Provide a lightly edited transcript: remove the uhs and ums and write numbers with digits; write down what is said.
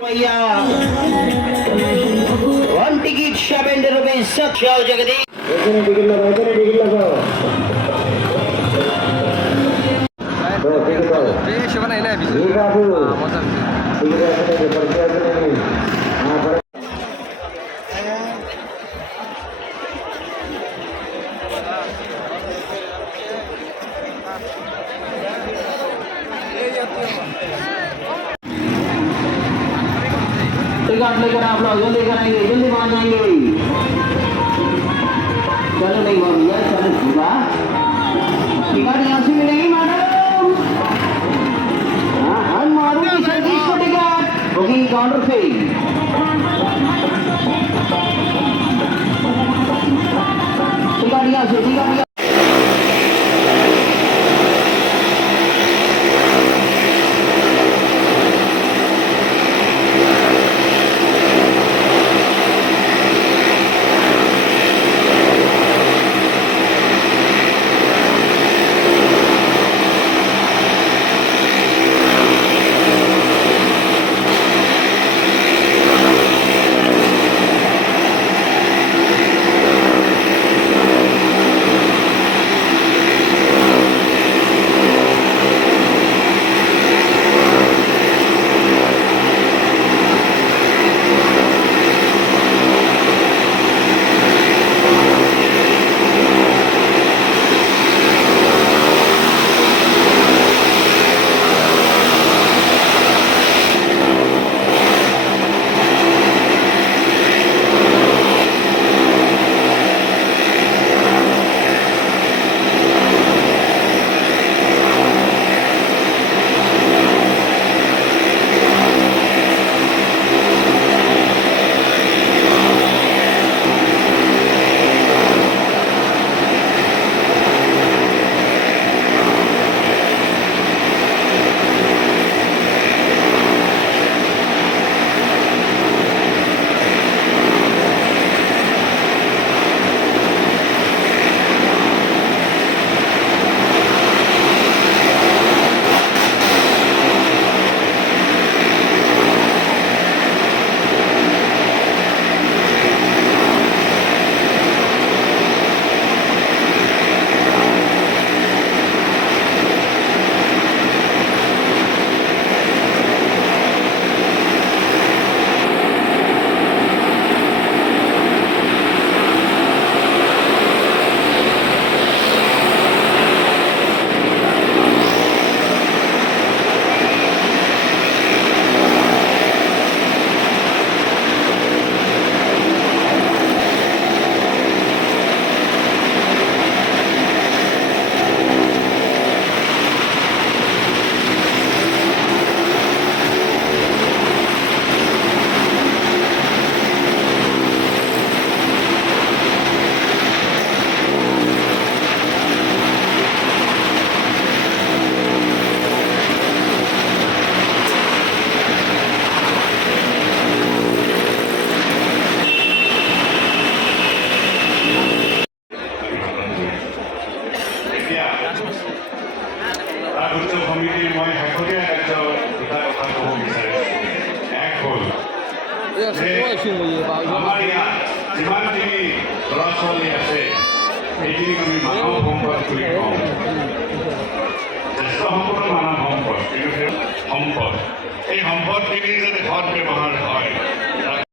One ticket, 70 rupees. Ciao, Jagadi. Ticket लेकर आप लोग जल्दी कराएंगे, जल्दी पहुंच जाएंगे। चलो नहीं हुआ भैया, चलो पूरा टिकट यहाँ से मिलेगी मैडम। हाँ मारूंगी सतीश को टिकट बुकिंग काउंटर से। टिकट यहाँ से, टिकट আমাৰ ইয়াত যিমানখিনি ল'ৰা ছোৱালী আছে সেইখিনিক আমি মানৱ সম্পদ বুলি কওঁ। জ্যেষ্ঠ সম্পদ মানৱ সম্পদ, কিন্তু সম্পদ এই সম্পদখিনি যাতে সৎ ব্যৱহাৰ